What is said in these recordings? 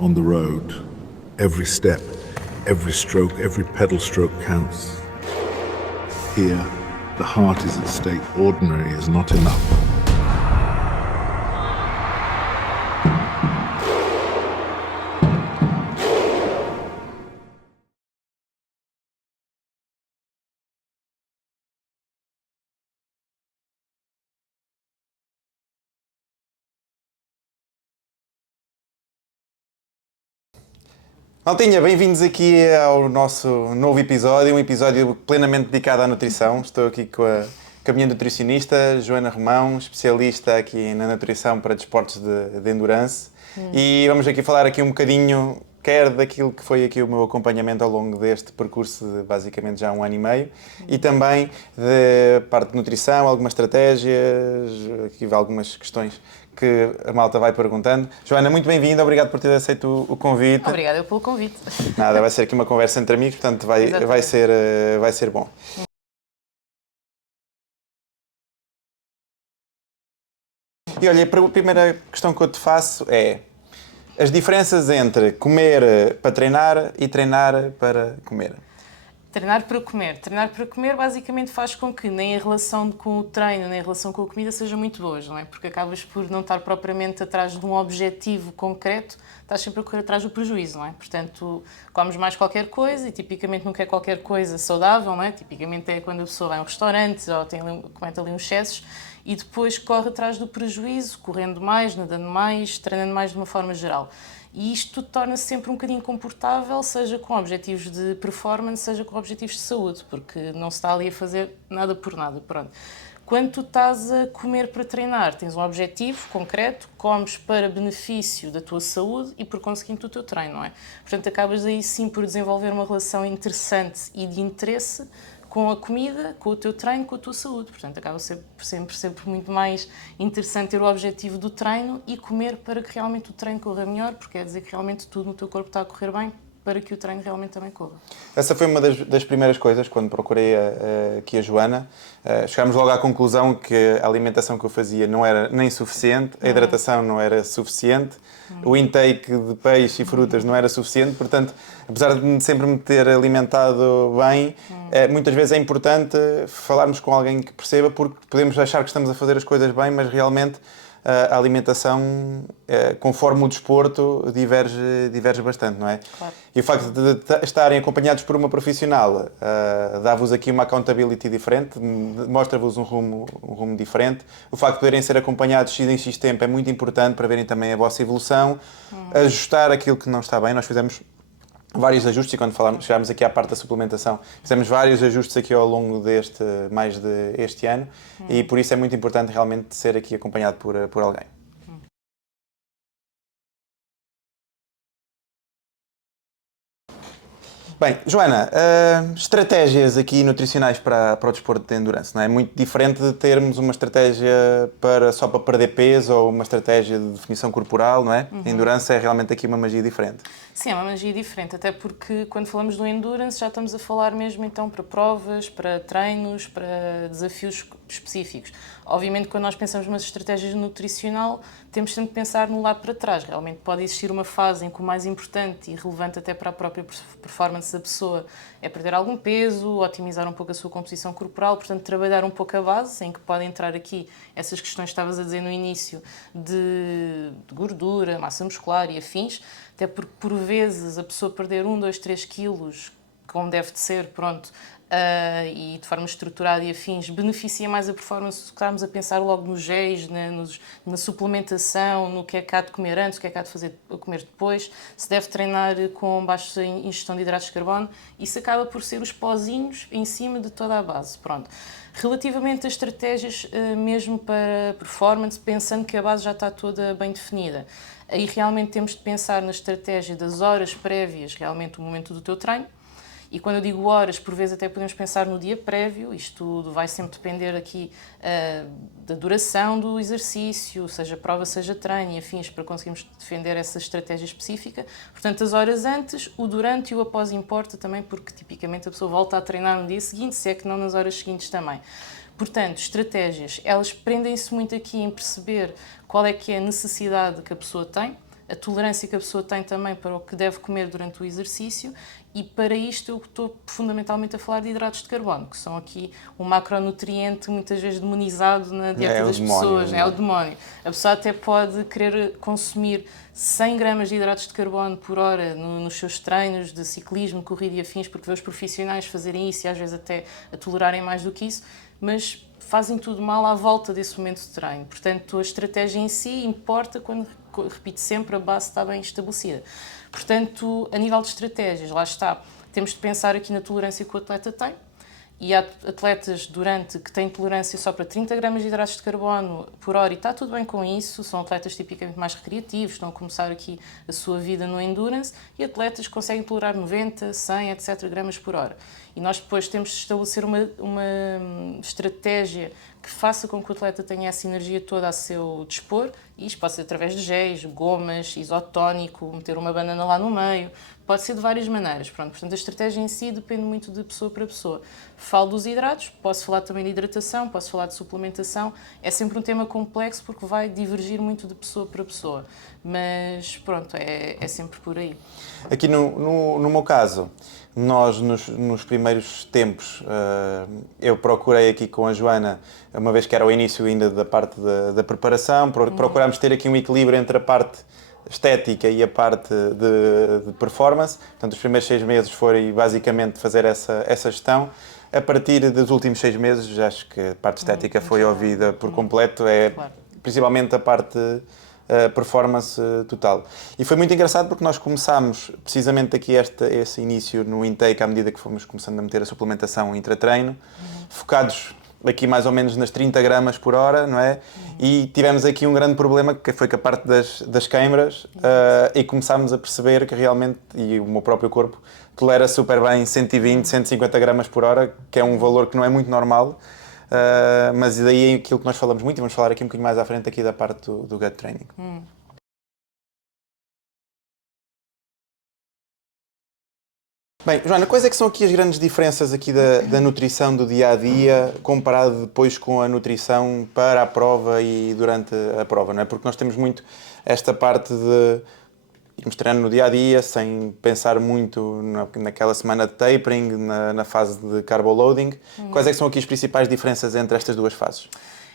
on the road. Every step, every stroke, every pedal stroke counts. Here, the heart is at stake. Ordinary is not enough. Maltinha, bem-vindos aqui ao nosso novo episódio, um episódio plenamente dedicado à nutrição. Estou aqui com a minha nutricionista, Joana Romão, especialista aqui na nutrição para desportos de endurance. E vamos aqui falar aqui um bocadinho, quer daquilo que foi aqui o meu acompanhamento ao longo deste percurso de basicamente já 1 ano e meio, e também da parte de nutrição, algumas estratégias, aqui algumas questões que a malta vai perguntando. Joana, muito bem-vinda, obrigado por ter aceito o convite. Obrigada pelo convite. Nada, vai ser aqui uma conversa entre amigos, portanto vai ser bom. E olha, a primeira questão que eu te faço é as diferenças entre comer para treinar e treinar para comer. Treinar para comer. Treinar para comer basicamente faz com que nem a relação com o treino, nem a relação com a comida seja muito boas, não é? Porque acabas por não estar propriamente atrás de um objetivo concreto, estás sempre a correr atrás do prejuízo, não é? Portanto, comes mais qualquer coisa e tipicamente não quer qualquer coisa saudável, não é? Tipicamente é quando a pessoa vai a um restaurante ou comete ali uns excessos e depois corre atrás do prejuízo, correndo mais, nadando mais, treinando mais de uma forma geral. E isto torna-se sempre um bocadinho confortável, seja com objetivos de performance, seja com objetivos de saúde, porque não se está ali a fazer nada por nada. Pronto. Quando tu estás a comer para treinar, tens um objetivo concreto, comes para benefício da tua saúde e, por conseguinte, do teu treino, não é? Portanto, acabas aí sim por desenvolver uma relação interessante e de interesse com a comida, com o teu treino, com a tua saúde. Portanto, acaba sempre muito mais interessante ter o objetivo do treino e comer para que realmente o treino corra melhor, porque quer dizer que realmente tudo no teu corpo está a correr bem para que o treino realmente também corra. Essa foi uma das primeiras coisas, quando procurei aqui a Joana. Chegámos logo à conclusão que a alimentação que eu fazia não era nem suficiente, a hidratação não era suficiente, o intake de peixe e frutas não era suficiente, portanto, apesar de sempre me ter alimentado bem, muitas vezes é importante falarmos com alguém que perceba, porque podemos achar que estamos a fazer as coisas bem, mas realmente a alimentação, conforme o desporto, diverge bastante, não é? Claro. E o facto de estarem acompanhados por uma profissional dá-vos aqui uma accountability diferente, mostra-vos um rumo diferente. O facto de poderem ser acompanhados X em X tempo é muito importante para verem também a vossa evolução, ajustar aquilo que não está bem. Nós fizemos vários ajustes, e quando chegámos aqui à parte da suplementação, fizemos vários ajustes aqui ao longo este ano, e por isso é muito importante realmente ser aqui acompanhado por alguém. Bem, Joana, estratégias aqui nutricionais para o desporto de endurance, não é? Muito diferente de termos uma estratégia só para perder peso ou uma estratégia de definição corporal, não é? A endurance é realmente aqui uma magia diferente. Sim, é uma magia diferente, até porque quando falamos do endurance já estamos a falar mesmo então para provas, para treinos, para desafios específicos. Obviamente, quando nós pensamos nas estratégias nutricional, temos sempre de pensar no lado para trás. Realmente pode existir uma fase em que o mais importante e relevante até para a própria performance da pessoa é perder algum peso, otimizar um pouco a sua composição corporal, portanto, trabalhar um pouco a base, em que podem entrar aqui essas questões que estavas a dizer no início de gordura, massa muscular e afins, até porque por vezes a pessoa perder 1, 2, 3 quilos, como deve de ser, pronto, e de forma estruturada e afins, beneficia mais a performance se estarmos a pensar logo nos géis, na suplementação, no que é que há de comer antes, o que é que há de fazer a comer depois, se deve treinar com baixa ingestão de hidratos de carbono, isso acaba por ser os pozinhos em cima de toda a base, pronto. Relativamente a estratégias mesmo para performance, pensando que a base já está toda bem definida, aí realmente temos de pensar na estratégia das horas prévias, realmente o momento do teu treino. E quando eu digo horas, por vezes até podemos pensar no dia prévio, isto tudo vai sempre depender aqui da duração do exercício, seja prova, seja treino e afins, para conseguirmos defender essa estratégia específica. Portanto, as horas antes, o durante e o após importa também, porque tipicamente a pessoa volta a treinar no dia seguinte, se é que não nas horas seguintes também. Portanto, estratégias, elas prendem-se muito aqui em perceber qual é que é a necessidade que a pessoa tem, a tolerância que a pessoa tem também para o que deve comer durante o exercício, e para isto eu estou fundamentalmente a falar de hidratos de carbono, que são aqui um macronutriente muitas vezes demonizado na dieta das pessoas, é o demónio. A pessoa até pode querer consumir 100 gramas de hidratos de carbono por hora nos seus treinos de ciclismo, corrida e afins, porque vê os profissionais fazerem isso e às vezes até a tolerarem mais do que isso, mas fazem tudo mal à volta desse momento de treino. Portanto, a estratégia em si importa quando, repito sempre, a base está bem estabelecida. Portanto, a nível de estratégias, lá está, temos de pensar aqui na tolerância que o atleta tem, e há atletas que têm tolerância só para 30 gramas de hidratos de carbono por hora e está tudo bem com isso, são atletas tipicamente mais recreativos, estão a começar aqui a sua vida no endurance, e atletas que conseguem tolerar 90, 100, etc. gramas por hora. E nós depois temos de estabelecer uma estratégia que faça com que o atleta tenha essa energia toda a seu dispor, e isto pode ser através de géis, gomas, isotónico, meter uma banana lá no meio, pode ser de várias maneiras. Pronto, portanto, a estratégia em si depende muito de pessoa para pessoa. Falo dos hidratos, posso falar também de hidratação, posso falar de suplementação, é sempre um tema complexo porque vai divergir muito de pessoa para pessoa, mas pronto, é sempre por aí. Aqui no meu caso, nós nos primeiros tempos, eu procurei aqui com a Joana, uma vez que era o início ainda da parte da preparação, procurámos ter aqui um equilíbrio entre a parte estética e a parte de performance. Portanto, os primeiros 6 meses foi basicamente fazer essa gestão. A partir dos últimos 6 meses, acho que a parte estética foi ouvida por completo, principalmente a parte performance total. E foi muito engraçado porque nós começámos precisamente aqui esse início no intake à medida que fomos começando a meter a suplementação intra-treino, focados aqui mais ou menos nas 30 gramas por hora, não é? E tivemos aqui um grande problema que foi com a parte das queimbras e começámos a perceber que realmente, e o meu próprio corpo, tolera super bem 120, 150 gramas por hora, que é um valor que não é muito normal. Mas daí é aquilo que nós falamos muito, e vamos falar aqui um bocadinho mais à frente aqui da parte do gut training. Bem, Joana, quais é que são aqui as grandes diferenças aqui da nutrição do dia-a-dia comparado depois com a nutrição para a prova e durante a prova, não é? Porque nós temos muito esta parte de irmos treinando no dia-a-dia sem pensar muito naquela semana de tapering, na fase de carbo loading. Quais é que são aqui as principais diferenças entre estas duas fases?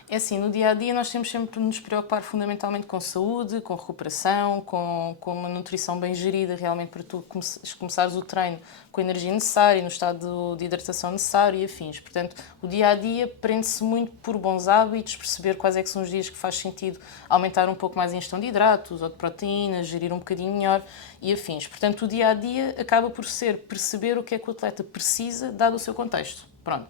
É assim, no dia-a-dia nós temos sempre de nos preocupar fundamentalmente com saúde, com recuperação, com uma nutrição bem gerida realmente para tu começares o treino com a energia necessária, no estado de hidratação necessário e afins. Portanto, o dia-a-dia prende-se muito por bons hábitos, perceber quais é que são os dias que faz sentido aumentar um pouco mais a ingestão de hidratos ou de proteínas, gerir um bocadinho melhor e afins. Portanto, o dia-a-dia acaba por ser perceber o que é que o atleta precisa, dado o seu contexto. Pronto.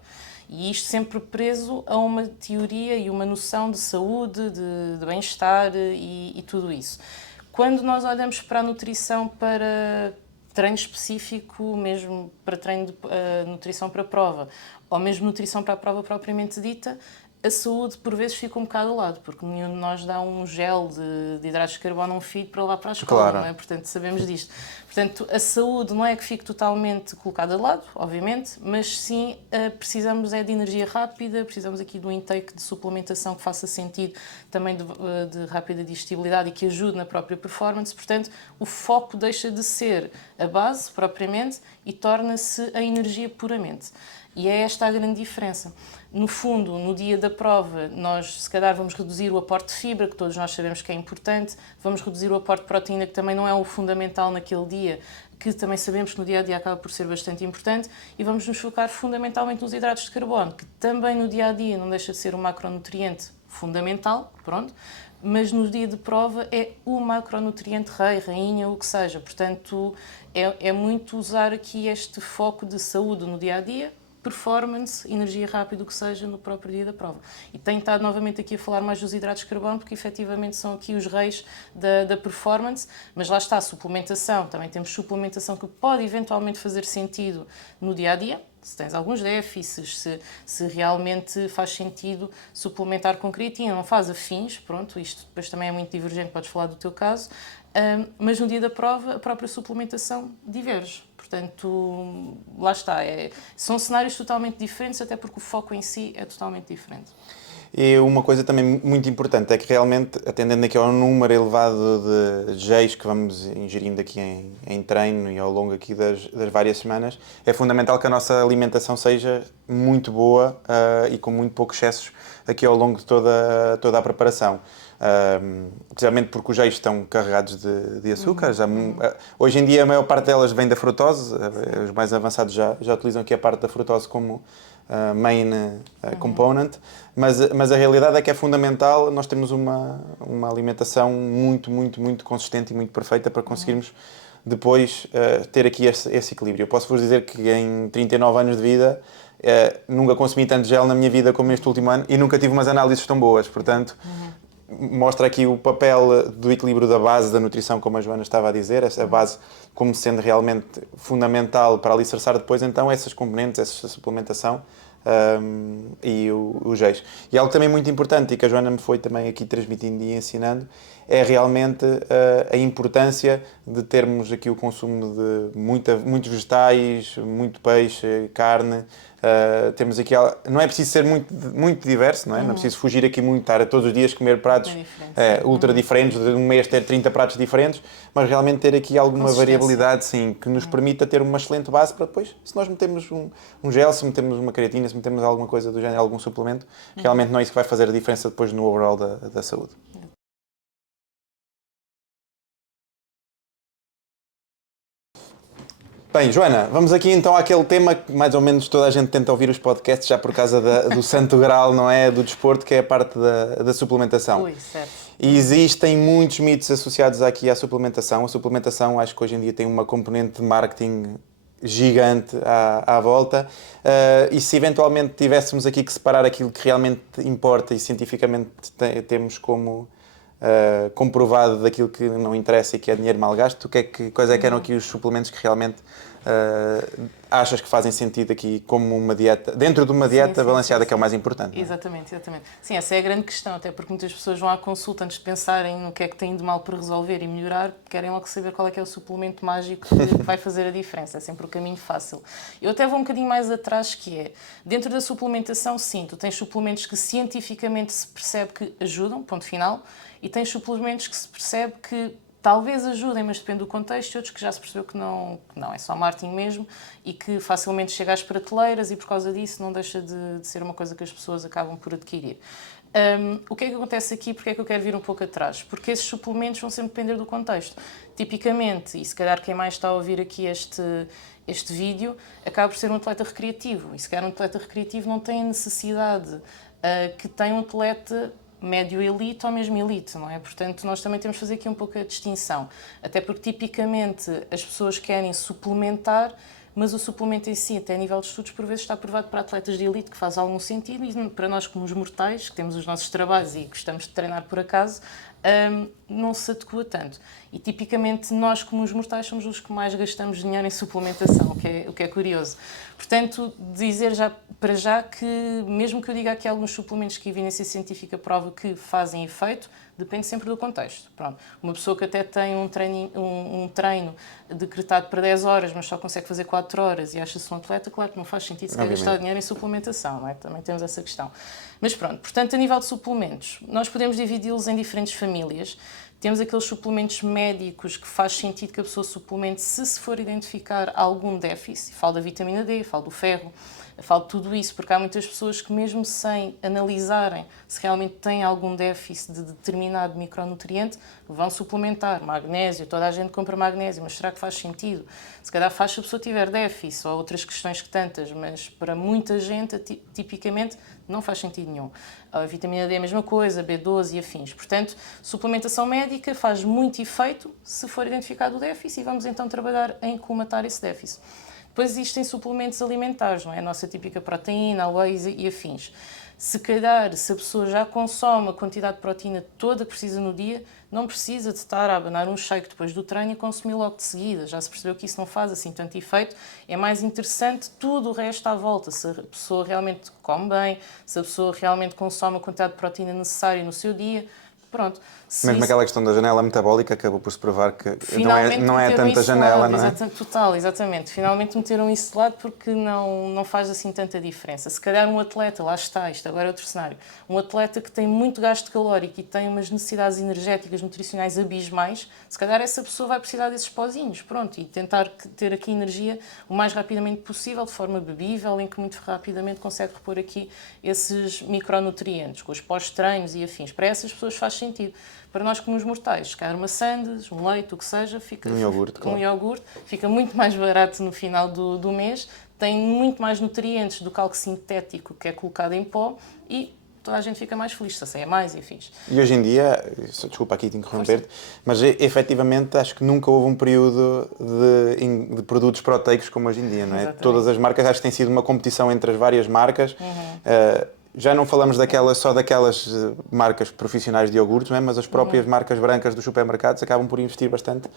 E isto sempre preso a uma teoria e uma noção de saúde, de bem-estar e tudo isso. Quando nós olhamos para a nutrição para treino específico, mesmo para treino de nutrição para a prova, ou mesmo nutrição para a prova propriamente dita, a saúde por vezes fica um bocado ao lado, porque nenhum de nós dá um gel de hidratos de carbono a um filho para lá para a escola, claro. não é? Portanto, sabemos disto. Portanto, a saúde não é que fique totalmente colocada de lado, obviamente, mas sim precisamos de energia rápida, precisamos aqui de um intake de suplementação que faça sentido, também de rápida digestibilidade e que ajude na própria performance. Portanto, o foco deixa de ser a base propriamente e torna-se a energia puramente. E é esta a grande diferença. No fundo, no dia da prova, nós se calhar vamos reduzir o aporte de fibra, que todos nós sabemos que é importante, vamos reduzir o aporte de proteína, que também não é o fundamental naquele dia, que também sabemos que no dia-a-dia acaba por ser bastante importante, e vamos nos focar fundamentalmente nos hidratos de carbono, que também no dia-a-dia não deixa de ser um macronutriente fundamental, pronto, mas no dia de prova é o macronutriente rei, rainha, o que seja. Portanto, é muito usar aqui este foco de saúde no dia-a-dia, performance, energia rápida, o que seja, no próprio dia da prova. E tenho estado novamente aqui a falar mais dos hidratos de carbono, porque efetivamente são aqui os reis da performance, mas lá está a suplementação. Também temos suplementação que pode eventualmente fazer sentido no dia-a-dia, se tens alguns déficits, se realmente faz sentido suplementar com creatina, não faz afins, pronto, isto depois também é muito divergente, podes falar do teu caso, mas no dia da prova a própria suplementação diverge. Portanto, lá está, são cenários totalmente diferentes, até porque o foco em si é totalmente diferente. E uma coisa também muito importante é que realmente, atendendo aqui ao número elevado de geis que vamos ingerindo aqui em treino e ao longo aqui das várias semanas, é fundamental que a nossa alimentação seja muito boa e com muito poucos excessos aqui ao longo de toda a preparação. Especialmente porque os geis estão carregados de açúcar. Hoje em dia a maior parte delas vem da frutose, os mais avançados já utilizam aqui a parte da frutose como main component, mas a realidade é que é fundamental nós termos uma alimentação muito consistente e muito perfeita para conseguirmos depois ter aqui esse equilíbrio. Eu posso vos dizer que em 39 anos de vida nunca consumi tanto gel na minha vida como este último ano e nunca tive umas análises tão boas, portanto mostra aqui o papel do equilíbrio da base da nutrição, como a Joana estava a dizer, essa base como sendo realmente fundamental para alicerçar depois então essas componentes, essa suplementação e os geis. E algo também muito importante e que a Joana me foi também aqui transmitindo e ensinando é realmente a importância de termos aqui o consumo de muitos vegetais, muito peixe, carne. Temos aqui, não é preciso ser muito diverso, não é? Não é preciso fugir aqui muito, estar a todos os dias comer pratos ultra diferentes, de um mês ter 30 pratos diferentes, mas realmente ter aqui alguma variabilidade, sim, que nos permita ter uma excelente base para depois, se nós metemos um gel, se metemos uma creatina, se metemos alguma coisa do género, algum suplemento, realmente não é isso que vai fazer a diferença depois no overall da saúde. Bem, Joana, vamos aqui então àquele tema que mais ou menos toda a gente tenta ouvir os podcasts já por causa do santo grau, não é? Do desporto, que é a parte da suplementação. Certo. E existem muitos mitos associados aqui à suplementação. A suplementação acho que hoje em dia tem uma componente de marketing gigante à volta e se eventualmente tivéssemos aqui que separar aquilo que realmente importa e cientificamente temos como comprovado daquilo que não interessa e que é dinheiro mal gasto, quais é que eram aqui os suplementos que realmente achas que fazem sentido aqui como uma dieta, dentro de uma dieta balanceada, que é o mais importante? Exatamente. Sim, essa é a grande questão, até porque muitas pessoas vão à consulta antes de pensarem no que é que têm de mal para resolver e melhorar, querem logo saber qual é que é o suplemento mágico que vai fazer a diferença, é sempre o caminho fácil. Eu até vou um bocadinho mais atrás, que é, dentro da suplementação, sim, tu tens suplementos que cientificamente se percebe que ajudam, ponto final, e tens suplementos que se percebe que talvez ajudem, mas depende do contexto, e outros que já se percebeu que não é só marketing mesmo e que facilmente chega às prateleiras e por causa disso não deixa de ser uma coisa que as pessoas acabam por adquirir. O que é que acontece aqui? Porque é que eu quero vir um pouco atrás? Porque esses suplementos vão sempre depender do contexto. Tipicamente, e se calhar quem mais está a ouvir aqui este vídeo, acaba por ser um atleta recreativo. E se calhar um atleta recreativo não tem a necessidade que tem um atleta médio elite ou mesmo elite, não é? Portanto, nós também temos de fazer aqui um pouco a distinção. Até porque, tipicamente, as pessoas querem suplementar, mas o suplemento em si, até a nível de estudos, por vezes está aprovado para atletas de elite, que faz algum sentido, e para nós, como os mortais, que temos os nossos trabalhos e gostamos de treinar por acaso, não se adequa tanto. E, tipicamente, nós, como os mortais, somos os que mais gastamos dinheiro em suplementação, o que é curioso. Portanto, dizer para já que, mesmo que eu diga aqui alguns suplementos que a evidência científica prova que fazem efeito, depende sempre do contexto. Pronto. Uma pessoa que até tem um treino decretado para 10 horas, mas só consegue fazer 4 horas e acha-se um atleta, claro que não faz sentido sequer gastar dinheiro em suplementação, não é? Também temos essa questão. Mas pronto, portanto, a nível de suplementos, nós podemos dividi-los em diferentes famílias. Temos aqueles suplementos médicos que faz sentido que a pessoa suplemente se for identificar algum déficit. Falo da vitamina D, falo do ferro, falo de tudo isso, porque há muitas pessoas que mesmo sem analisarem se realmente têm algum déficit de determinado micronutriente, vão suplementar magnésio. Toda a gente compra magnésio, mas será que faz sentido? Se calhar faz se a pessoa tiver déficit ou outras questões que tantas, mas para muita gente, tipicamente, não faz sentido nenhum. A vitamina D é a mesma coisa, B12 e afins. Portanto, suplementação médica faz muito efeito se for identificado o déficit e vamos então trabalhar em colmatar esse déficit. Depois existem suplementos alimentares, não é? A nossa típica proteína, whey e afins. Se calhar, se a pessoa já consome a quantidade de proteína toda que precisa no dia, não precisa de estar a abanar um shake depois do treino e consumir logo de seguida. Já se percebeu que isso não faz assim tanto efeito. É mais interessante tudo o resto à volta. Se a pessoa realmente come bem, se a pessoa realmente consome a quantidade de proteína necessária no seu dia, Pronto. Se Mesmo isso- aquela questão da janela metabólica acabou por se provar que Finalmente não é meteram tanta isso de janela, lado, não é? Total, exatamente. Finalmente meteram isso de lado porque não faz assim tanta diferença. Se calhar um atleta, lá está, isto agora é outro cenário, um atleta que tem muito gasto calórico e tem umas necessidades energéticas, nutricionais abismais, se calhar essa pessoa vai precisar desses pozinhos, pronto, e tentar ter aqui energia o mais rapidamente possível, de forma bebível, em que muito rapidamente consegue repor aqui esses micronutrientes, com os pós-treinos e afins. Para essas pessoas faz sentido. Para nós comuns mortais, se calhar uma sandes, um leite, o que seja, fica Claro. um iogurte, fica muito mais barato no final do mês, tem muito mais nutrientes do que algo sintético que é colocado em pó e toda a gente fica mais feliz, se é mais e afins. E hoje em dia, desculpa aqui te interromper-te, mas efetivamente acho que nunca houve um período de produtos proteicos como hoje em dia, não é? Exatamente. Todas as marcas, acho que tem sido uma competição entre as várias marcas. Já não falamos só daquelas marcas profissionais de iogurtes, não é? Mas as próprias marcas brancas dos supermercados acabam por investir bastante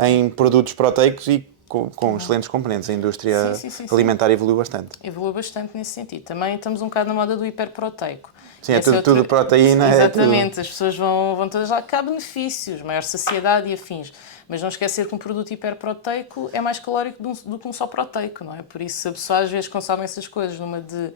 em produtos proteicos e com excelentes componentes. A indústria Sim. alimentar evoluiu bastante. Evolui bastante nesse sentido. Também estamos um bocado na moda do hiperproteico. Sim, é tudo proteína. Exatamente, as pessoas vão todas lá, que há benefícios, maior saciedade e afins. Mas não esquecer que um produto hiperproteico é mais calórico do que um só proteico, não é? Por isso, se a pessoa às vezes consome essas coisas numa de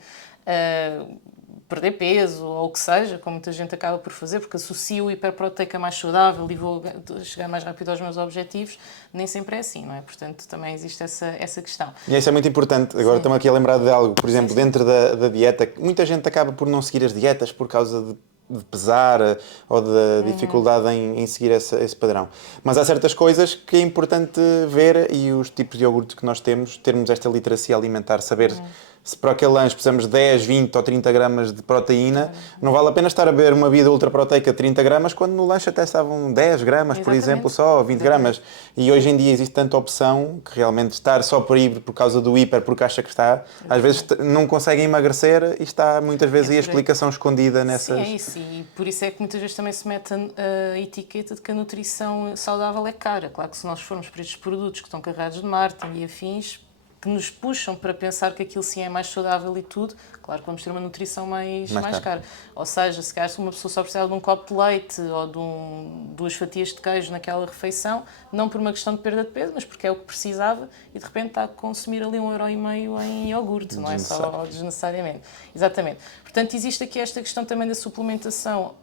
perder peso ou o que seja, como muita gente acaba por fazer, porque associa o hiperproteico a mais saudável e vou chegar mais rápido aos meus objetivos, nem sempre é assim, não é? Portanto, também existe essa questão. E isso é muito importante. Agora estamos aqui a lembrar de algo, por exemplo, dentro da dieta, muita gente acaba por não seguir as dietas por causa de pesar ou de dificuldade em seguir esse padrão. Mas há certas coisas que é importante ver e os tipos de iogurtes que nós termos esta literacia alimentar, saber se para aquele lanche precisamos de 10, 20 ou 30 gramas de proteína, não vale a pena estar a beber uma bebida ultraproteica de 30 gramas quando no lanche até estavam 10 gramas, por exemplo, só, 20 gramas. E hoje em dia existe tanta opção que realmente estar só por causa do hiper, porque acha que está, às vezes não consegue emagrecer e está muitas vezes aí a explicação escondida nessas... Sim, é isso. E por isso é que muitas vezes também se mete a etiqueta de que a nutrição saudável é cara. Claro que se nós formos para estes produtos que estão carregados de marketing e afins, que nos puxam para pensar que aquilo sim é mais saudável e tudo, claro que vamos ter uma nutrição mais cara. Ou seja, se calhar se uma pessoa só precisava de um copo de leite ou de duas fatias de queijo naquela refeição, não por uma questão de perda de peso, mas porque é o que precisava e de repente está a consumir ali 1,5€ em iogurte, não é só desnecessariamente. Exatamente. Portanto, existe aqui esta questão também da suplementação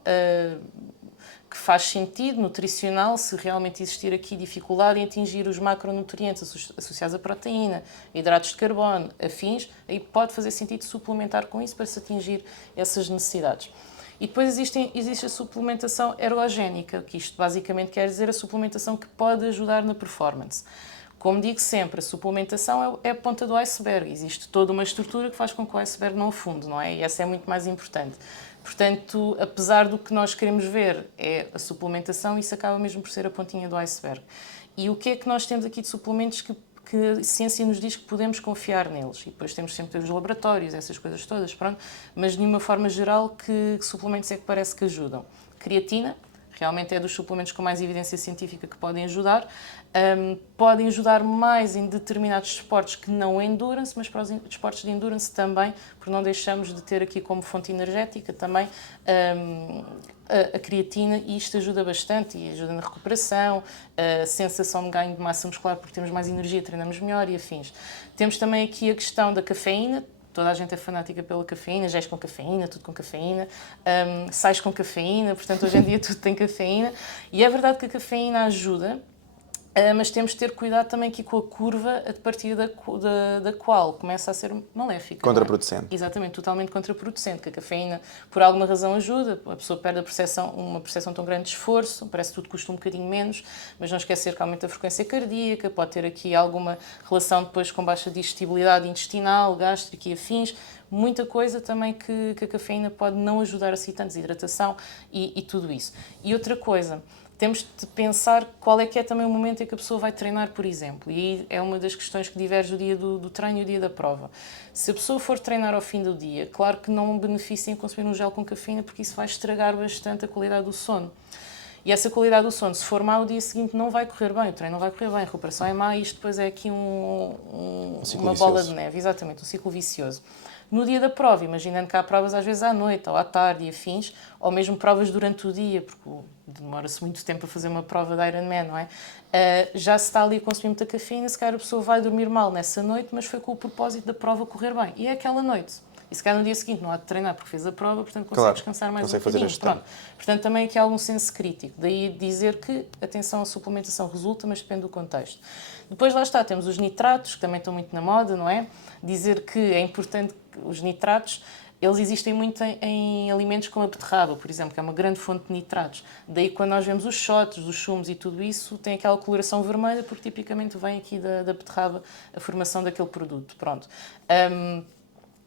que faz sentido nutricional se realmente existir aqui dificuldade em atingir os macronutrientes associados à proteína, hidratos de carbono, afins, aí pode fazer sentido suplementar com isso para se atingir essas necessidades. E depois existe a suplementação ergogénica, que isto basicamente quer dizer a suplementação que pode ajudar na performance. Como digo sempre, a suplementação é a ponta do iceberg. Existe toda uma estrutura que faz com que o iceberg não afunde, não é? E essa é muito mais importante. Portanto, apesar do que nós queremos ver é a suplementação, isso acaba mesmo por ser a pontinha do iceberg. E o que é que nós temos aqui de suplementos que a ciência nos diz que podemos confiar neles? E depois temos sempre os laboratórios, essas coisas todas, pronto. Mas de uma forma geral, que suplementos é que parece que ajudam? Creatina. Realmente é dos suplementos com mais evidência científica que podem ajudar. Podem ajudar mais em determinados esportes que não endurance, mas para os esportes de endurance também, porque não deixamos de ter aqui como fonte energética também a creatina, e isto ajuda bastante e ajuda na recuperação, a sensação de ganho de massa muscular, porque temos mais energia, treinamos melhor e afins. Temos também aqui a questão da cafeína. Toda a gente é fanática pela cafeína, géis com cafeína, tudo com cafeína, sais com cafeína, portanto hoje em dia tudo tem cafeína. E é verdade que a cafeína ajuda, mas temos de ter cuidado também aqui com a curva a partir da qual começa a ser maléfica. Contraproducente. Exatamente, totalmente contraproducente, que a cafeína por alguma razão ajuda, a pessoa perde uma percepção tão grande de esforço, parece que tudo custa um bocadinho menos, mas não esquecer que aumenta a frequência cardíaca, pode ter aqui alguma relação depois com baixa digestibilidade intestinal, gástrica e afins, muita coisa também que a cafeína pode não ajudar assim, tanto desidratação e tudo isso. E outra coisa, temos de pensar qual é que é também o momento em que a pessoa vai treinar, por exemplo. E aí é uma das questões que diverge o dia do treino e o dia da prova. Se a pessoa for treinar ao fim do dia, claro que não beneficia em consumir um gel com cafeína, porque isso vai estragar bastante a qualidade do sono. E essa qualidade do sono, se for má, o dia seguinte não vai correr bem, o treino não vai correr bem, a recuperação é má e isto depois é aqui uma bola de neve, exatamente, um ciclo vicioso. No dia da prova, imaginando que há provas às vezes à noite ou à tarde e afins, ou mesmo provas durante o dia, porque demora-se muito tempo a fazer uma prova de Ironman, não é? Já se está ali a consumir muita cafeína, se calhar a pessoa vai dormir mal nessa noite, mas foi com o propósito da prova correr bem. E é aquela noite. E se calhar no dia seguinte não há de treinar porque fez a prova, portanto consegue descansar mais um bocadinho. Pronto. Portanto, também aqui há algum senso crítico. Daí dizer que, atenção, a suplementação resulta, mas depende do contexto. Depois lá está, temos os nitratos, que também estão muito na moda, não é? Dizer que é importante que os nitratos, eles existem muito em alimentos como a beterraba, por exemplo, que é uma grande fonte de nitratos. Daí quando nós vemos os shots, os sumos e tudo isso, tem aquela coloração vermelha, porque tipicamente vem aqui da beterraba a formação daquele produto. Pronto.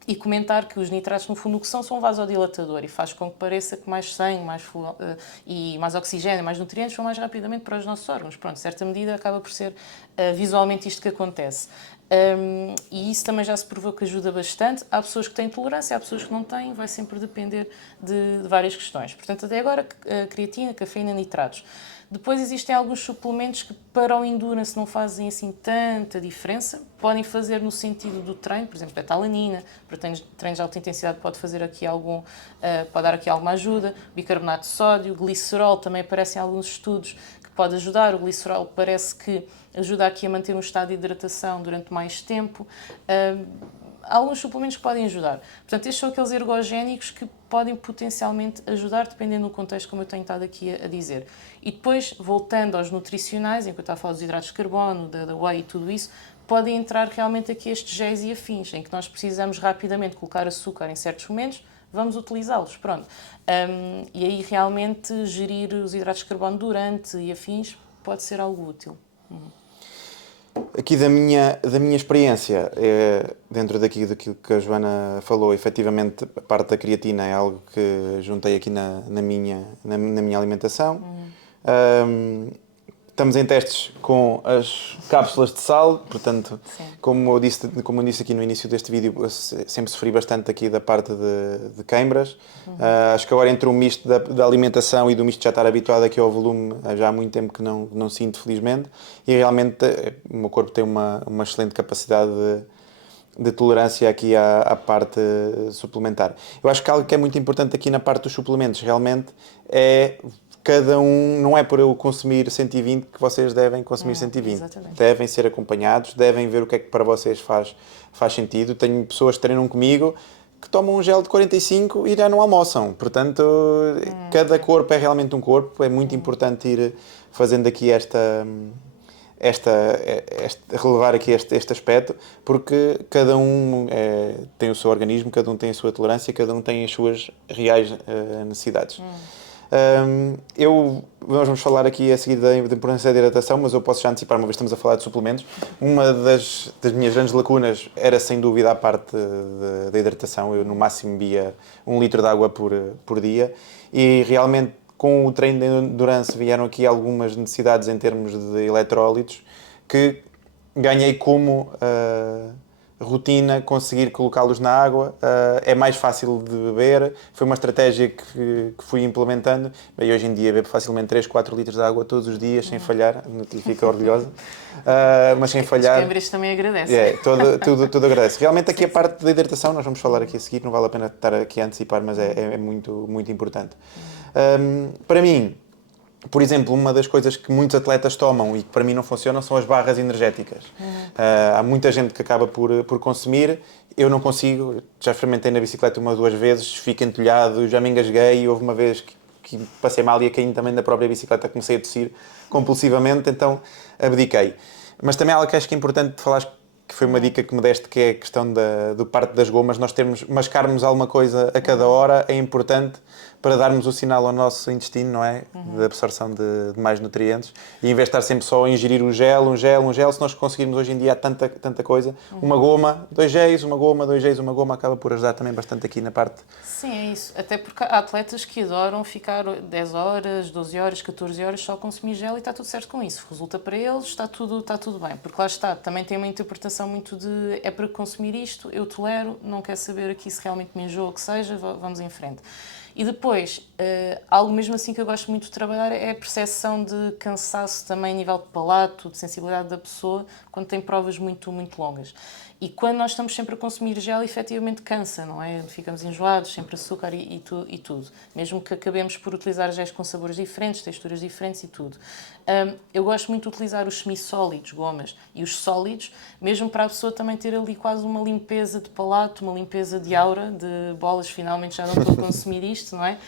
E comentar que os nitratos, no fundo, o que são um vasodilatador e faz com que pareça que mais sangue, e mais oxigênio, mais nutrientes vão mais rapidamente para os nossos órgãos. Pronto, certa medida acaba por ser visualmente isto que acontece. E isso também já se provou que ajuda bastante. Há pessoas que têm tolerância, há pessoas que não têm, vai sempre depender de várias questões. Portanto, até agora, creatina, cafeína, nitratos. Depois existem alguns suplementos que para o endurance não fazem assim tanta diferença. Podem fazer no sentido do treino, por exemplo, betalanina, para treinos de alta intensidade pode fazer aqui pode dar aqui alguma ajuda. Bicarbonato de sódio, glicerol, também aparecem alguns estudos que pode ajudar. O glicerol parece que ajuda aqui a manter um estado de hidratação durante mais tempo. Há alguns suplementos que podem ajudar. Portanto, estes são aqueles ergogénicos que podem potencialmente ajudar, dependendo do contexto, como eu tenho estado aqui a dizer. E depois, voltando aos nutricionais, enquanto eu estava a falar dos hidratos de carbono, da whey e tudo isso, podem entrar realmente aqui estes géis e afins, em que nós precisamos rapidamente colocar açúcar em certos momentos, vamos utilizá-los, pronto. E aí realmente gerir os hidratos de carbono durante e afins pode ser algo útil. Aqui da minha experiência, dentro daquilo que a Joana falou, efetivamente a parte da creatina é algo que juntei aqui na minha alimentação. Estamos em testes com as cápsulas de sal, portanto, como eu disse aqui no início deste vídeo, eu sempre sofri bastante aqui da parte de queimbras. Acho que agora entre o misto da alimentação e do misto de já estar habituado aqui ao volume, já há muito tempo que não sinto, felizmente, e realmente o meu corpo tem uma excelente capacidade de tolerância aqui à parte suplementar. Eu acho que algo que é muito importante aqui na parte dos suplementos, realmente, é cada um, não é por eu consumir 120 que vocês devem consumir 120. Exatamente. Devem ser acompanhados, devem ver o que é que para vocês faz sentido. Tenho pessoas que treinam comigo que tomam um gel de 45 e já não almoçam. Portanto, cada corpo é realmente um corpo. É muito importante ir fazendo aqui relevar aqui este aspecto, porque cada um tem o seu organismo, cada um tem a sua tolerância, cada um tem as suas reais necessidades. Nós vamos falar aqui a seguir da importância da hidratação, mas eu posso já antecipar, uma vez estamos a falar de suplementos. Uma das minhas grandes lacunas era sem dúvida a parte da hidratação. Eu no máximo bebia 1 litro de água por dia e realmente com o treino de endurance vieram aqui algumas necessidades em termos de eletrólitos que ganhei como rotina, conseguir colocá-los na água, é mais fácil de beber, foi uma estratégia que fui implementando e hoje em dia bebo facilmente 3, 4 litros de água todos os dias, sem falhar, fica orgulhosa, mas sem falhar. Os câmeras também agradecem. Tudo agradece. Realmente aqui a parte da hidratação, nós vamos falar aqui a seguir, não vale a pena estar aqui a antecipar, mas é muito, muito importante. Para mim, por exemplo, uma das coisas que muitos atletas tomam e que para mim não funcionam são as barras energéticas. Há muita gente que acaba por consumir, eu não consigo, já experimentei na bicicleta 1 ou 2 vezes, fico entulhado, já me engasguei, houve uma vez que passei mal e a cair também da própria bicicleta, comecei a tossir compulsivamente, então abdiquei. Mas também há algo que acho que é importante falar, que foi uma dica que me deste, que é a questão do parte das gomas, nós mascarmos alguma coisa a cada hora, é importante para darmos o sinal ao nosso intestino, não é? De absorção de mais nutrientes. E em vez de estar sempre só a ingerir um gel, se nós conseguirmos hoje em dia há tanta coisa, uma goma, 2 géis, uma goma, 2 géis, uma goma, acaba por ajudar também bastante aqui na parte. Sim, é isso. Até porque há atletas que adoram ficar 10 horas, 12 horas, 14 horas só a consumir gel e está tudo certo com isso. Resulta para eles, está tudo bem. Porque lá está, também tem uma interpretação muito de é para consumir isto, eu tolero, não quero saber aqui se realmente me enjoo ou o que seja, vamos em frente. E depois, algo mesmo assim que eu gosto muito de trabalhar é a percepção de cansaço também a nível de palato, de sensibilidade da pessoa, quando tem provas muito, muito longas. E quando nós estamos sempre a consumir gel, efetivamente cansa, não é? Ficamos enjoados, sempre açúcar e tudo. Mesmo que acabemos por utilizar géis com sabores diferentes, texturas diferentes e tudo. Eu gosto muito de utilizar os semi-sólidos, gomas, e os sólidos, mesmo para a pessoa também ter ali quase uma limpeza de palato, uma limpeza de aura, de bolas, finalmente já não estou a consumir isto, não é?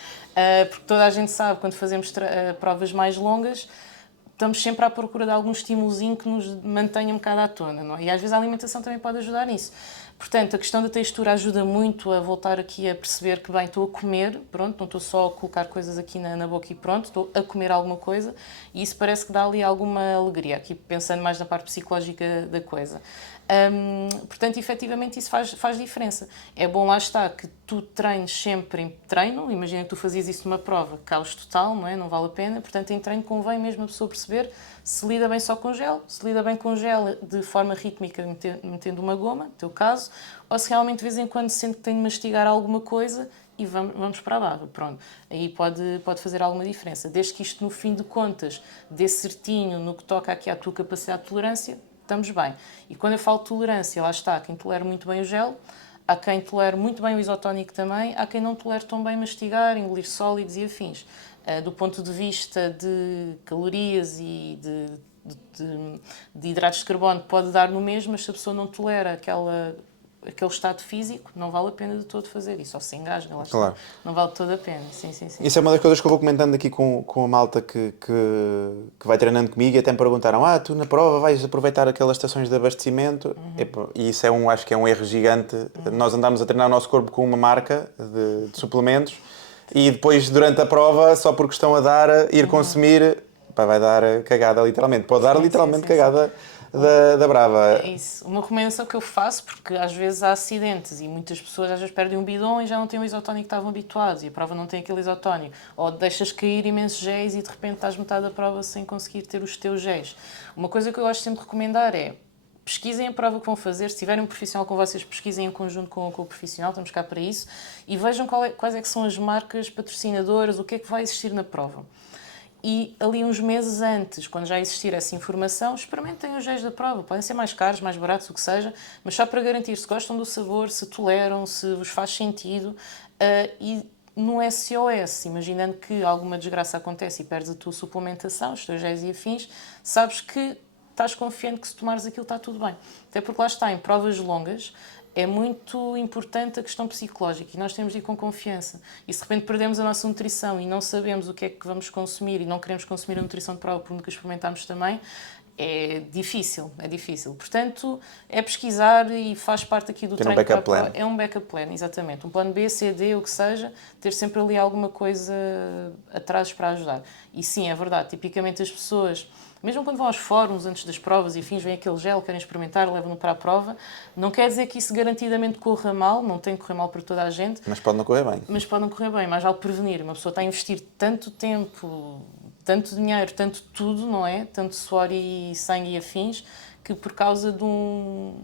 Porque toda a gente sabe, quando fazemos provas mais longas, estamos sempre à procura de algum estímulozinho que nos mantenha um bocado à tona, não é? E às vezes a alimentação também pode ajudar nisso. Portanto, a questão da textura ajuda muito a voltar aqui a perceber que, bem, estou a comer, pronto, não estou só a colocar coisas aqui na boca e pronto, estou a comer alguma coisa e isso parece que dá ali alguma alegria, aqui pensando mais na parte psicológica da coisa. Portanto, efetivamente isso faz diferença. É bom, lá está, que tu treines sempre em treino, imagina que tu fazias isso numa prova, caos total, não é? Não vale a pena, portanto em treino convém mesmo a pessoa perceber se lida bem só com gel, se lida bem com gel de forma rítmica, metendo uma goma, no teu caso, ou se realmente de vez em quando sente que tem de mastigar alguma coisa e vamos para a barra, pronto. Aí pode fazer alguma diferença, desde que isto no fim de contas dê certinho no que toca aqui à tua capacidade de tolerância, estamos bem. E quando eu falo de tolerância, lá está, quem tolera muito bem o gel, há quem tolere muito bem o isotónico também, há quem não tolere tão bem mastigar, engolir sólidos e afins. Do ponto de vista de calorias e de hidratos de carbono, pode dar no mesmo, mas se a pessoa não tolera aquele estado físico, não vale a pena de todo fazer isso, ou se engasga, lá está. Claro. Não vale de toda a pena, sim. Isso é uma das coisas que eu vou comentando aqui com a malta que vai treinando comigo e até me perguntaram, tu na prova vais aproveitar aquelas estações de abastecimento, e isso acho que é um erro gigante. Nós andamos a treinar o nosso corpo com uma marca de suplementos e depois durante a prova, só porque estão a dar, ir consumir, vai dar cagada literalmente, pode dar literalmente cagada. Da brava. É isso. Uma recomendação que eu faço, porque às vezes há acidentes e muitas pessoas às vezes perdem um bidon e já não têm o isotónico que estavam habituados e a prova não tem aquele isotónico. Ou deixas cair imensos géis e de repente estás metade da prova sem conseguir ter os teus géis. Uma coisa que eu gosto sempre de recomendar é pesquisem a prova que vão fazer, se tiverem um profissional com vocês, pesquisem em conjunto com o profissional, estamos cá para isso, e vejam quais é que são as marcas patrocinadoras, o que é que vai existir na prova. E ali uns meses antes, quando já existir essa informação, experimentem os géis da prova. Podem ser mais caros, mais baratos, o que seja, mas só para garantir se gostam do sabor, se toleram, se vos faz sentido. E no SOS, imaginando que alguma desgraça acontece e perdes a tua suplementação, os teus géis e afins, sabes que estás confiante que se tomares aquilo está tudo bem. Até porque lá está, em provas longas, é muito importante a questão psicológica e nós temos de ir com confiança. E se de repente perdemos a nossa nutrição e não sabemos o que é que vamos consumir e não queremos consumir a nutrição de prova porque nunca experimentámos também, é difícil. Portanto, é pesquisar e faz parte aqui do ter treino. Um backup plan. É um backup plan, exatamente. Um plano B, C, D, o que seja, ter sempre ali alguma coisa atrás para ajudar. E sim, é verdade, tipicamente as pessoas, mesmo quando vão aos fóruns antes das provas e afins, vem aquele gel, querem experimentar, levam-no para a prova, não quer dizer que isso garantidamente corra mal, não tem que correr mal para toda a gente. Mas pode não correr bem. Mas pode não correr bem, mais vale prevenir. Uma pessoa está a investir tanto tempo, tanto dinheiro, tanto tudo, não é? Tanto suor e sangue e afins, que por causa de um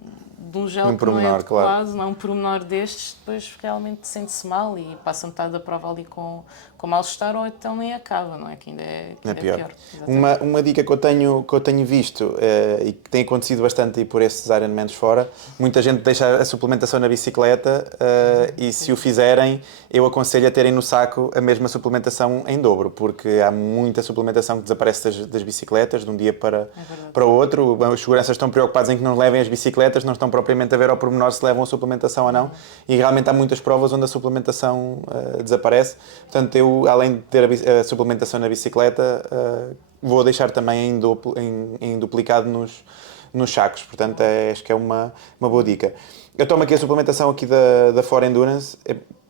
gel que não é adequado, claro. Não, um pormenor destes, depois realmente sente-se mal e passa metade da prova ali com mal-estar ou então nem acaba, não é? Que ainda é pior. Uma dica que eu tenho visto e que tem acontecido bastante aí por esses Ironmans fora, muita gente deixa a suplementação na bicicleta e se o fizerem, eu aconselho a terem no saco a mesma suplementação em dobro, porque há muita suplementação que desaparece das bicicletas de um dia para o outro. Os seguranças estão preocupados em que não levem as bicicletas, não estão propriamente a ver ao pormenor se levam a suplementação ou não, e realmente há muitas provas onde a suplementação desaparece. Portanto, eu, além de ter a suplementação na bicicleta, vou deixar também em duplicado nos sacos. Portanto, acho que é uma boa dica. Eu tomo aqui a suplementação aqui da Fora Endurance.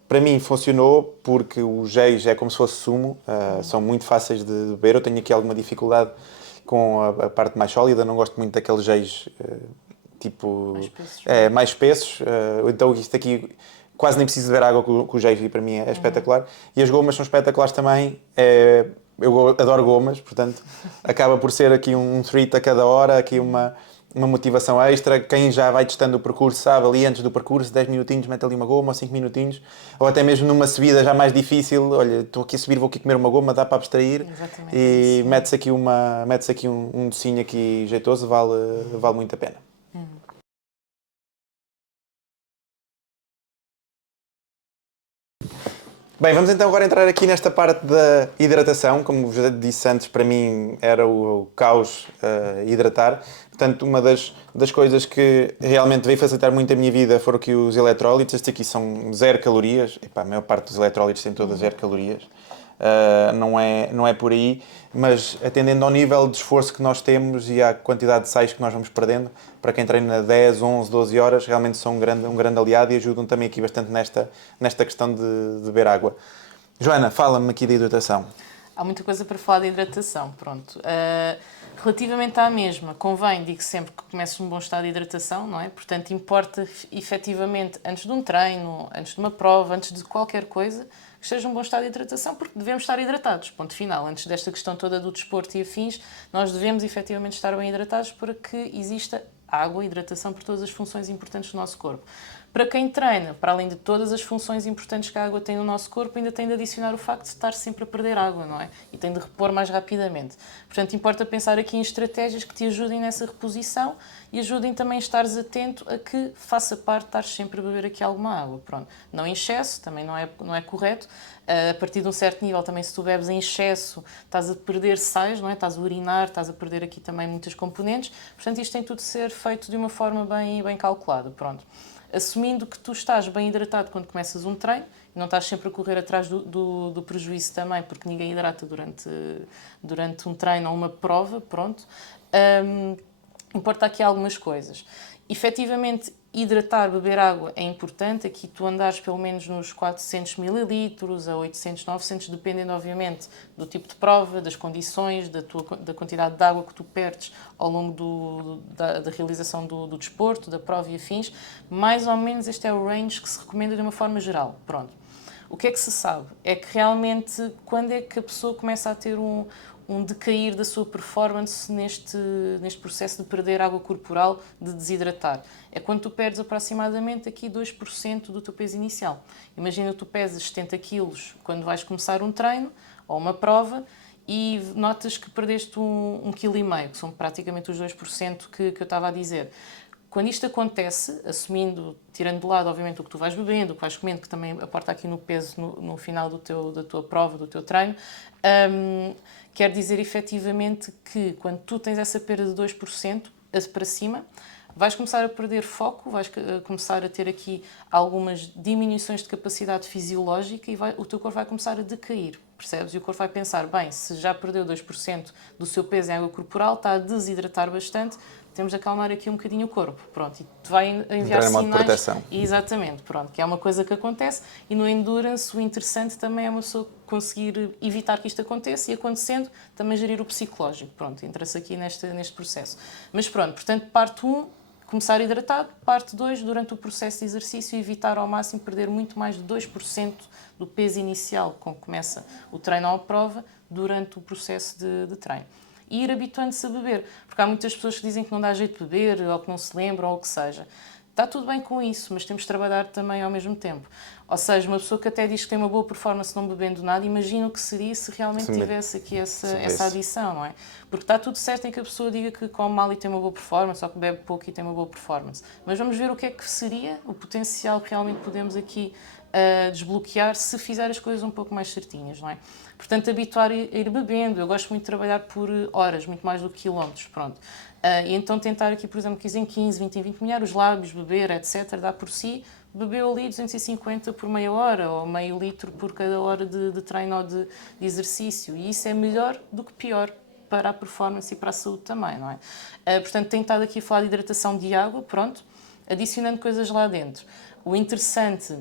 Para mim funcionou porque os géis é como se fosse sumo, são muito fáceis de beber. Eu tenho aqui alguma dificuldade com a parte mais sólida, não gosto muito daqueles géis tipo mais espessos, então isto aqui quase nem preciso beber água com o géis e para mim é espetacular. E as gomas são espetaculares também, eu adoro gomas, portanto acaba por ser aqui um treat a cada hora, aqui uma motivação extra. Quem já vai testando o percurso sabe, ali antes do percurso, 10 minutinhos, mete ali uma goma, ou 5 minutinhos, ou até mesmo numa subida já mais difícil, olha, estou aqui a subir, vou aqui comer uma goma, dá para abstrair. Exatamente, E sim. metes aqui um docinho aqui jeitoso, vale muito a pena. Bem, vamos então agora entrar aqui nesta parte da hidratação. Como já disse antes, para mim era o caos hidratar. Portanto, uma das coisas que realmente veio facilitar muito a minha vida foram aqui os eletrólitos. Estes aqui são 0 calorias. Epá, a maior parte dos eletrólitos tem todas 0 calorias. Não é por aí, mas atendendo ao nível de esforço que nós temos e à quantidade de sais que nós vamos perdendo, para quem treina 10, 11, 12 horas, realmente são um grande aliado e ajudam também aqui bastante nesta questão de beber água. Joana, fala-me aqui da hidratação. Há muita coisa para falar de hidratação, pronto. Relativamente à mesma, convém, digo sempre, que comeces num bom estado de hidratação, não é? Portanto, importa efetivamente, antes de um treino, antes de uma prova, antes de qualquer coisa, que esteja um bom estado de hidratação, porque devemos estar hidratados, ponto final. Antes desta questão toda do desporto e afins, nós devemos efetivamente estar bem hidratados para que exista água e hidratação por todas as funções importantes do nosso corpo. Para quem treina, para além de todas as funções importantes que a água tem no nosso corpo, ainda tem de adicionar o facto de estar sempre a perder água, não é? E tem de repor mais rapidamente. Portanto, importa pensar aqui em estratégias que te ajudem nessa reposição e ajudem também a estares atento a que faça parte de estar sempre a beber aqui alguma água. Pronto. Não em excesso, também não é correto. A partir de um certo nível, também se tu bebes em excesso, estás a perder sais, não é? Estás a urinar, estás a perder aqui também muitas componentes. Portanto, isto tem tudo de ser feito de uma forma bem calculada. Pronto. Assumindo que tu estás bem hidratado quando começas um treino, e não estás sempre a correr atrás do prejuízo também, porque ninguém hidrata durante um treino ou uma prova, pronto. Importa aqui algumas coisas. Efetivamente, hidratar, beber água é importante. Aqui tu andares pelo menos nos 400 ml a 800, 900, dependendo obviamente do tipo de prova, das condições, da quantidade de água que tu perdes ao longo da realização do desporto, da prova e afins. Mais ou menos este é o range que se recomenda de uma forma geral. Pronto. O que é que se sabe? É que realmente quando é que a pessoa começa a ter um decair da sua performance neste processo de perder água corporal, de desidratar. É quando tu perdes aproximadamente aqui 2% do teu peso inicial. Imagina que tu pesas 70 kg quando vais começar um treino ou uma prova e notas que perdeste 1,5 kg, que são praticamente os 2% que eu estava a dizer. Quando isto acontece, tirando de lado, obviamente, o que tu vais bebendo, o que vais comendo, que também aporta aqui no peso no final da tua prova, do teu treino, quer dizer efetivamente que quando tu tens essa perda de 2% para cima, vais começar a perder foco, vais começar a ter aqui algumas diminuições de capacidade fisiológica e o teu corpo vai começar a decair, percebes? E o corpo vai pensar, bem, se já perdeu 2% do seu peso em água corporal, está a desidratar bastante, temos de acalmar aqui um bocadinho o corpo, pronto, e tu vai enviar Entrar em modo de sinais. proteção. Exatamente, pronto, que é uma coisa que acontece e no endurance o interessante também é uma pessoa conseguir evitar que isto aconteça e acontecendo também gerir o psicológico, pronto, entra-se aqui neste processo. Mas pronto, portanto, parte 1, começar hidratado, parte 2, durante o processo de exercício, evitar ao máximo perder muito mais de 2% do peso inicial com que começa o treino ou a prova durante o processo de treino. E ir habituando-se a beber, porque há muitas pessoas que dizem que não dá jeito de beber, ou que não se lembram, ou o que seja. Está tudo bem com isso, mas temos de trabalhar também ao mesmo tempo. Ou seja, uma pessoa que até diz que tem uma boa performance não bebendo nada, imagina o que seria se realmente tivesse aqui essa adição, não é? Porque está tudo certo em que a pessoa diga que come mal e tem uma boa performance, ou que bebe pouco e tem uma boa performance. Mas vamos ver o que é que seria o potencial que realmente podemos aqui desbloquear se fizer as coisas um pouco mais certinhas, não é? Portanto, habituar a ir bebendo. Eu gosto muito de trabalhar por horas, muito mais do que quilómetros, pronto. E então tentar aqui, por exemplo, 15 em 15, 20 em 20, molhar os lábios, beber, etc., dá por si, bebeu ali 250 por meia hora, ou meio litro por cada hora de treino ou de exercício. E isso é melhor do que pior para a performance e para a saúde também, não é? Portanto, tenho estado aqui a falar de hidratação de água, pronto, adicionando coisas lá dentro. O interessante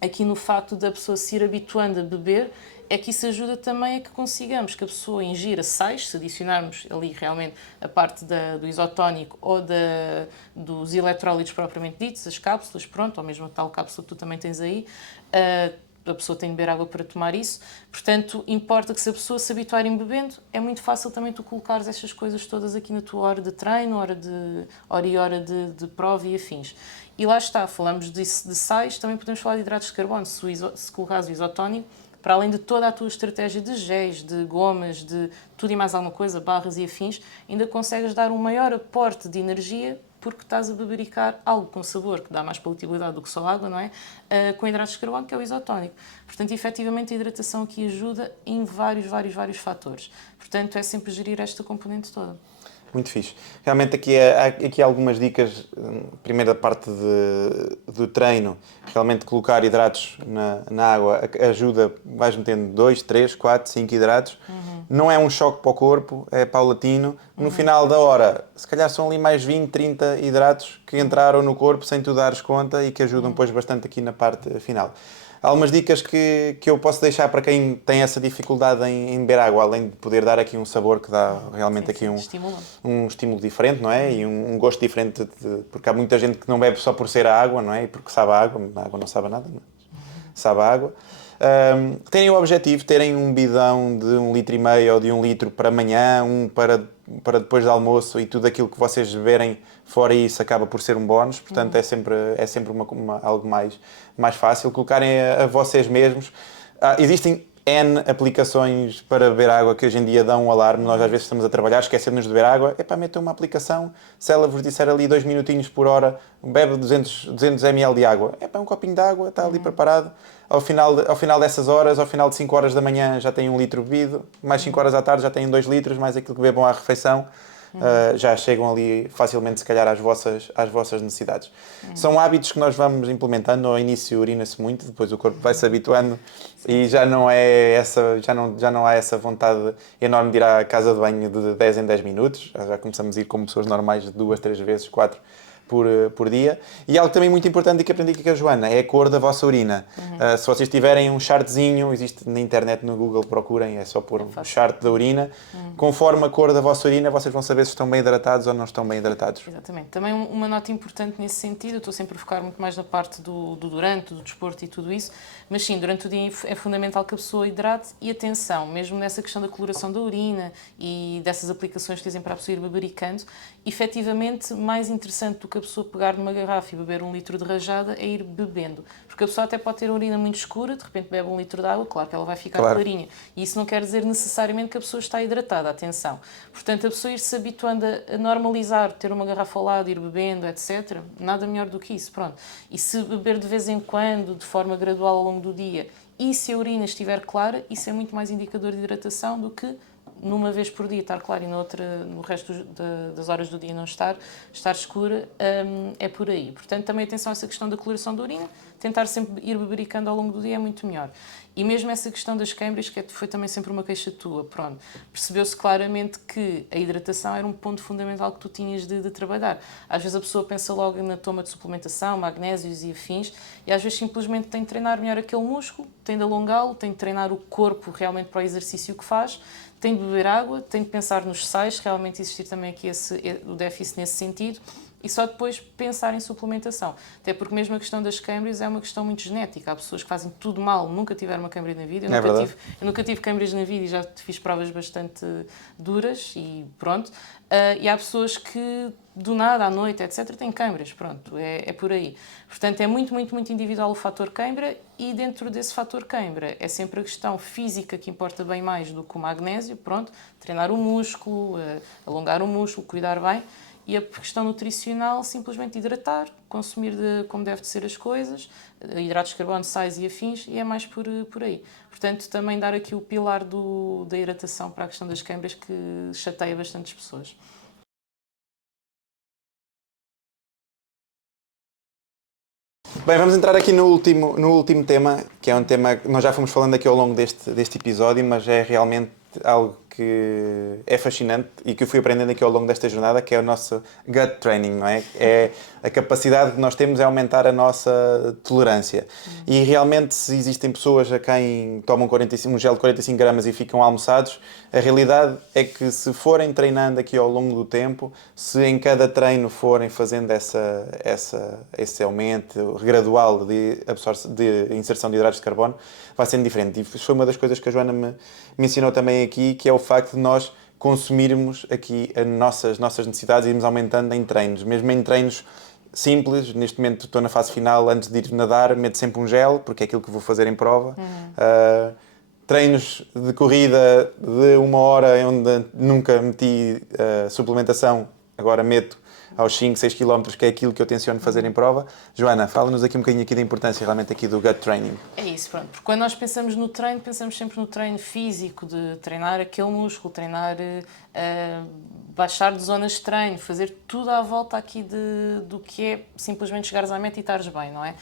aqui no facto da pessoa se ir habituando a beber é que isso ajuda também a que consigamos que a pessoa ingira sais, se adicionarmos ali realmente a parte do isotónico ou dos eletrólitos propriamente ditos, as cápsulas, pronto, ou mesmo a tal cápsula que tu também tens aí, a pessoa tem de beber água para tomar isso, portanto, importa que se a pessoa se habituar em bebendo, é muito fácil também tu colocares estas coisas todas aqui na tua hora de treino, hora e hora de prova e afins. E lá está, falamos de sais, também podemos falar de hidratos de carbono, se colocares o isotónico, para além de toda a tua estratégia de géis, de gomas, de tudo e mais alguma coisa, barras e afins, ainda consegues dar um maior aporte de energia porque estás a bebericar algo com sabor, que dá mais palatabilidade do que só água, não é? Com hidratos de carbono, que é o isotónico. Portanto, efetivamente, a hidratação aqui ajuda em vários fatores. Portanto, é sempre gerir esta componente toda. Muito fixe. Realmente aqui há algumas dicas. Primeira parte do treino, realmente colocar hidratos na água ajuda, vais metendo 2, 3, 4, 5 hidratos. Não é um choque para o corpo, é paulatino. No final da hora, se calhar são ali mais 20, 30 hidratos que entraram no corpo sem tu dares conta e que ajudam depois bastante aqui na parte final. Há algumas dicas que eu posso deixar para quem tem essa dificuldade em beber água, além de poder dar aqui um sabor que dá realmente aqui um estímulo diferente, não é? E um gosto diferente, porque há muita gente que não bebe só por ser a água, não é? E porque sabe a água não sabe a nada, não é? Sabe a água. Terem o objetivo, terem um bidão de 1,5 litro ou de 1 litro para amanhã, para depois do almoço, e tudo aquilo que vocês beberem fora isso acaba por ser um bónus, portanto é sempre algo mais fácil. Colocarem a vocês mesmos. Existem N aplicações para beber água que hoje em dia dão um alarme. Nós às vezes estamos a trabalhar, esquecemos de beber água. Metam uma aplicação, se ela vos disser ali 2 minutinhos por hora, bebe 200 ml de água. Um copinho de água, está ali preparado. Ao final dessas horas, ao final de 5 horas da manhã já têm 1 litro bebido, mais 5 horas à tarde já têm 2 litros, mais aquilo que bebam à refeição. Já chegam ali facilmente, se calhar, às vossas necessidades. São hábitos que nós vamos implementando. Ao início urina-se muito, depois o corpo vai se habituando e já não há essa vontade enorme de ir à casa de banho de 10 em 10 minutos. Já começamos a ir como pessoas normais 2, 3 vezes, 4 por dia. E algo também muito importante que aprendi aqui com a Joana é a cor da vossa urina. Se vocês tiverem um chartzinho, existe na internet, no Google, procurem, é só pôr um chart da urina. Conforme a cor da vossa urina, vocês vão saber se estão bem hidratados ou não estão bem hidratados. Exatamente. Também uma nota importante nesse sentido, eu estou sempre a focar muito mais na parte do durante, do desporto e tudo isso, mas sim, durante o dia é fundamental que a pessoa hidrate e atenção, mesmo nessa questão da coloração da urina e dessas aplicações que dizem para a pessoa ir bebericando, efetivamente, mais interessante do que a pessoa pegar numa garrafa e beber 1 litro de rajada é ir bebendo. Porque a pessoa até pode ter a urina muito escura, de repente bebe 1 litro de água, claro que ela vai ficar clarinha. E isso não quer dizer necessariamente que a pessoa está hidratada, atenção. Portanto, a pessoa ir-se habituando a normalizar, ter uma garrafa ao lado, ir bebendo, etc. Nada melhor do que isso, pronto. E se beber de vez em quando, de forma gradual ao longo do dia, e se a urina estiver clara, isso é muito mais indicador de hidratação do que numa vez por dia estar claro e no resto das horas do dia não estar escura, é por aí. Portanto, também atenção a essa questão da coloração da urina, tentar sempre ir bebericando ao longo do dia é muito melhor. E mesmo essa questão das câimbras, que foi também sempre uma queixa tua, pronto, percebeu-se claramente que a hidratação era um ponto fundamental que tu tinhas de trabalhar. Às vezes a pessoa pensa logo na toma de suplementação, magnésios e afins, e às vezes simplesmente tem de treinar melhor aquele músculo, tem de alongá-lo, tem de treinar o corpo realmente para o exercício que faz, tem de beber água, tem de pensar nos sais, realmente existir também aqui o déficit nesse sentido, e só depois pensar em suplementação. Até porque mesmo a questão das câimbras é uma questão muito genética. Há pessoas que fazem tudo mal, nunca tiveram uma câimbra na vida. Eu nunca tive câimbras na vida e já fiz provas bastante duras e pronto. E há pessoas que do nada, à noite, etc., têm câimbras. Pronto, é por aí. Portanto, é muito individual o fator câimbra e dentro desse fator câimbra é sempre a questão física que importa bem mais do que o magnésio. Pronto, treinar o músculo, alongar o músculo, cuidar bem. E a questão nutricional, simplesmente hidratar, consumir como deve de ser as coisas, hidratos de carbono, sais e afins, e é mais por aí. Portanto, também dar aqui o pilar da hidratação para a questão das câimbras que chateia bastantes pessoas. Bem, vamos entrar aqui no último tema, que é um tema que nós já fomos falando aqui ao longo deste episódio, mas é realmente algo que é fascinante e que eu fui aprendendo aqui ao longo desta jornada, que é o nosso gut training, não é? É a capacidade que nós temos é aumentar a nossa tolerância. E realmente, se existem pessoas a quem tomam um gel de 45 gramas e ficam almoçados, a realidade é que se forem treinando aqui ao longo do tempo, se em cada treino forem fazendo esse aumento gradual de inserção de hidratos de carbono, vai sendo diferente. E foi uma das coisas que a Joana me ensinou também aqui, que é o facto de nós consumirmos aqui as nossas necessidades e irmos aumentando em treinos. Mesmo em treinos simples, neste momento estou na fase final, antes de ir nadar, meto sempre um gel, porque é aquilo que vou fazer em prova. Treinos de corrida de 1 hora, onde nunca meti suplementação, agora meto aos 5, 6 km, que é aquilo que eu tenciono fazer em prova. Joana, fala-nos aqui um bocadinho aqui da importância realmente aqui do gut training. É isso, pronto. Porque quando nós pensamos no treino, pensamos sempre no treino físico, de treinar aquele músculo, treinar, baixar de zonas de treino, fazer tudo à volta aqui do que é simplesmente chegares à meta e estares bem, não é?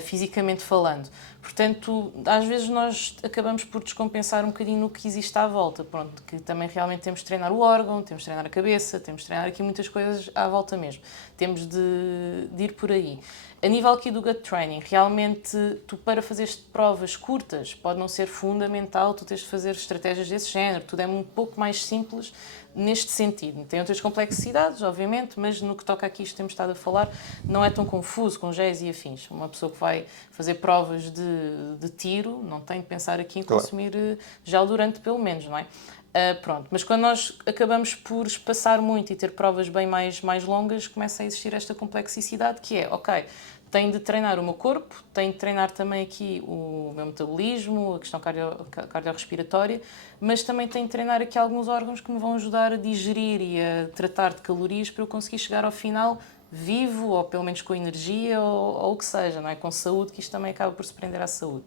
Fisicamente falando. Portanto, às vezes nós acabamos por descompensar um bocadinho no que existe à volta, pronto, que também realmente temos de treinar o órgão, temos de treinar a cabeça, temos de treinar aqui muitas coisas à volta mesmo. Temos de ir por aí. A nível aqui do gut training, realmente tu para fazeres provas curtas pode não ser fundamental tu teres de fazer estratégias desse género, tudo é um pouco mais simples neste sentido. Tem outras complexidades, obviamente, mas no que toca aqui, isto temos estado a falar, não é tão confuso com géis e afins. Uma pessoa que vai fazer provas de tiro não tem de pensar aqui em consumir gel durante pelo menos, não é? Pronto, mas quando nós acabamos por espaçar muito e ter provas bem mais longas, começa a existir esta complexidade que é, ok, tenho de treinar o meu corpo, tenho de treinar também aqui o meu metabolismo, a questão cardiorrespiratória, mas também tenho de treinar aqui alguns órgãos que me vão ajudar a digerir e a tratar de calorias para eu conseguir chegar ao final vivo, ou pelo menos com energia, ou o que seja, não é? Com saúde, que isto também acaba por se prender à saúde.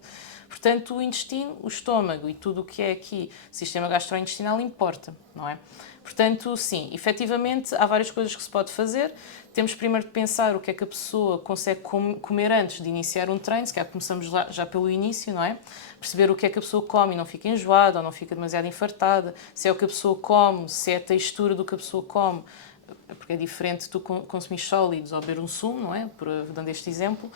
Portanto, o intestino, o estômago e tudo o que é aqui sistema gastrointestinal importa, não é? Portanto, sim, efetivamente há várias coisas que se pode fazer. Temos primeiro de pensar o que é que a pessoa consegue comer antes de iniciar um treino, se calhar começamos já pelo início, não é? Perceber o que é que a pessoa come e não fica enjoada ou não fica demasiado infartada, se é o que a pessoa come, se é a textura do que a pessoa come, porque é diferente tu consumir sólidos ou beber um sumo, não é? Dando este exemplo.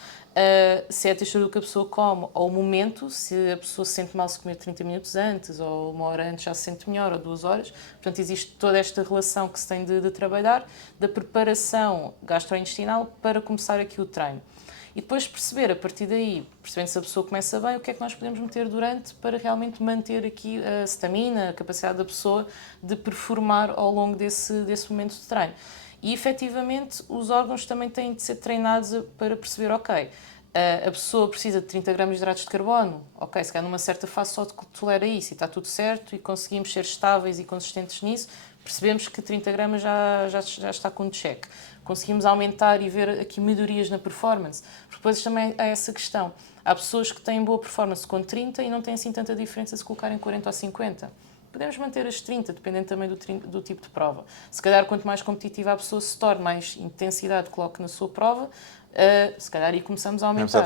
Se é a textura do que a pessoa come ou o momento, se a pessoa se sente mal se comer 30 minutos antes ou 1 hora antes já se sente melhor ou 2 horas. Portanto, existe toda esta relação que se tem de trabalhar da preparação gastrointestinal para começar aqui o treino. E depois perceber, a partir daí, percebendo se a pessoa começa bem, o que é que nós podemos meter durante para realmente manter aqui a stamina, a capacidade da pessoa de performar ao longo desse momento de treino. E, efetivamente, os órgãos também têm de ser treinados para perceber, ok, a pessoa precisa de 30 gramas de hidratos de carbono, ok, se calhar numa certa fase só tolera isso e está tudo certo e conseguimos ser estáveis e consistentes nisso, percebemos que 30 gramas já está com check. Conseguimos aumentar e ver aqui melhorias na performance. Porque depois também há essa questão. Há pessoas que têm boa performance com 30 e não têm assim tanta diferença se colocarem 40 ou 50. Podemos manter as 30, dependendo também do tipo de prova. Se calhar, quanto mais competitiva a pessoa se torne, mais intensidade coloque na sua prova, se calhar aí começamos a aumentar.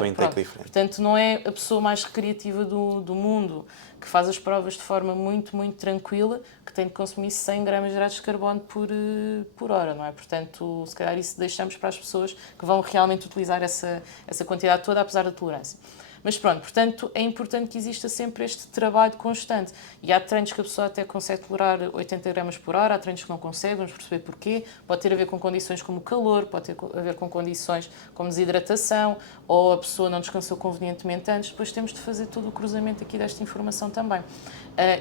Portanto, não é a pessoa mais recreativa do mundo que faz as provas de forma muito, muito tranquila que tem de consumir 100 gramas de hidratos de carbono por hora, não é? Portanto, se calhar isso deixamos para as pessoas que vão realmente utilizar essa quantidade toda, apesar da tolerância. Mas pronto, portanto, é importante que exista sempre este trabalho constante. E há treinos que a pessoa até consegue tolerar 80 gramas por hora, há treinos que não consegue, vamos perceber porquê. Pode ter a ver com condições como o calor, pode ter a ver com condições como desidratação, ou a pessoa não descansou convenientemente antes. Depois temos de fazer todo o cruzamento aqui desta informação também.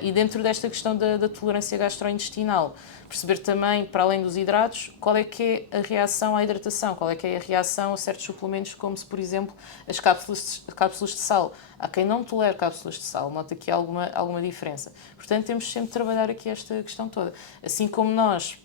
E dentro desta questão da tolerância gastrointestinal, perceber também, para além dos hidratos, qual é que é a reação à hidratação, qual é que é a reação a certos suplementos, como se, por exemplo, as cápsulas de sal. Há quem não tolere cápsulas de sal, nota aqui alguma diferença. Portanto, temos sempre de trabalhar aqui esta questão toda. Assim como nós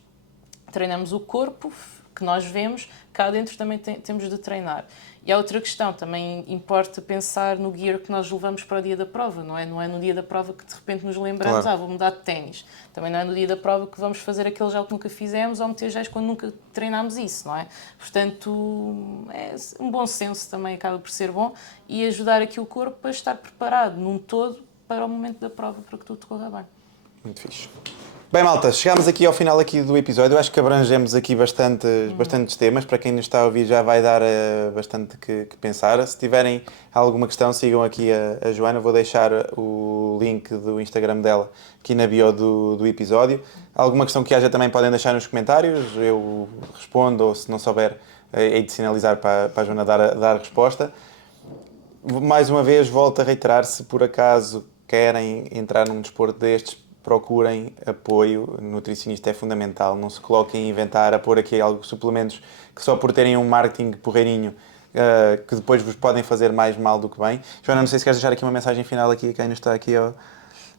treinamos o corpo, que nós vemos, cá dentro também temos de treinar. E há outra questão, também importa pensar no gear que nós levamos para o dia da prova, não é? Não é no dia da prova que de repente nos lembramos, vou mudar de ténis. Também não é no dia da prova que vamos fazer aquele gel que nunca fizemos ou meter géis quando nunca treinámos isso, não é? Portanto, um bom senso também acaba por ser bom e ajudar aqui o corpo a estar preparado num todo para o momento da prova, para que tudo corra bem. Muito fixe. Bem, malta, chegámos aqui ao final aqui do episódio. Eu acho que abrangemos aqui bastantes temas. Para quem nos está a ouvir já vai dar bastante que pensar. Se tiverem alguma questão, sigam aqui a Joana. Vou deixar o link do Instagram dela aqui na bio do episódio. Alguma questão que haja também podem deixar nos comentários. Eu respondo, ou se não souber, hei de sinalizar para a Joana dar resposta. Mais uma vez, volto a reiterar, se por acaso querem entrar num desporto destes, procurem apoio. Nutricionista é fundamental. Não se coloquem a inventar, a pôr aqui suplementos que só por terem um marketing porreirinho, que depois vos podem fazer mais mal do que bem. Joana, não sei se queres deixar aqui uma mensagem final aqui a quem nos está aqui a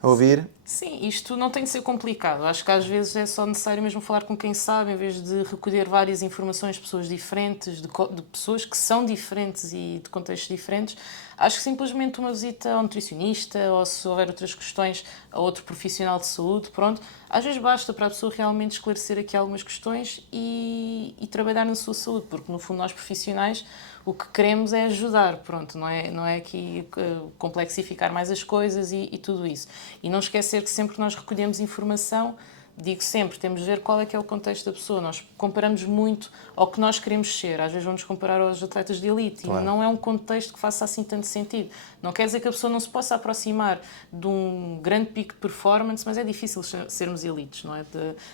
ouvir. Sim, isto não tem de ser complicado. Acho que às vezes é só necessário mesmo falar com quem sabe, em vez de recolher várias informações de pessoas diferentes, de pessoas que são diferentes e de contextos diferentes. Acho que simplesmente uma visita ao nutricionista, ou se houver outras questões, a outro profissional de saúde, pronto. Às vezes basta para a pessoa realmente esclarecer aqui algumas questões e trabalhar na sua saúde, porque no fundo nós profissionais o que queremos é ajudar, pronto, não é aqui complexificar mais as coisas e tudo isso. E não esquecer que sempre que nós recolhemos informação, digo sempre, temos de ver qual é que é o contexto da pessoa. Nós comparamos muito ao que nós queremos ser. Às vezes vamos comparar aos atletas de elite, claro, e não é um contexto que faça assim tanto sentido. Não quer dizer que a pessoa não se possa aproximar de um grande pico de performance, mas é difícil sermos elites, não é?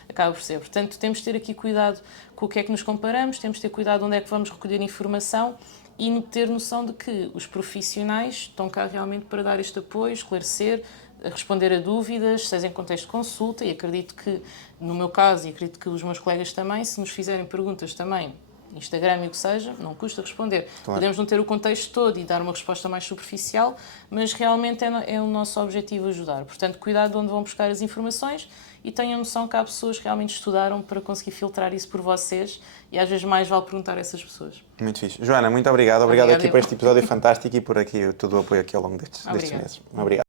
Acaba por ser. Portanto, temos de ter aqui cuidado com o que é que nos comparamos, temos de ter cuidado onde é que vamos recolher informação e ter noção de que os profissionais estão cá realmente para dar este apoio, esclarecer, responder a dúvidas, seja em contexto de consulta, e acredito que, no meu caso, e acredito que os meus colegas também, se nos fizerem perguntas também, Instagram e o que seja, não custa responder. Claro. Podemos não ter o contexto todo e dar uma resposta mais superficial, mas realmente é o nosso objetivo ajudar. Portanto, cuidado de onde vão buscar as informações e tenham noção que há pessoas que realmente estudaram para conseguir filtrar isso por vocês, e às vezes mais vale perguntar a essas pessoas. Muito fixe. Joana, muito obrigado. Obrigado aqui por este episódio fantástico e por aqui todo o apoio aqui ao longo destes meses. Obrigado.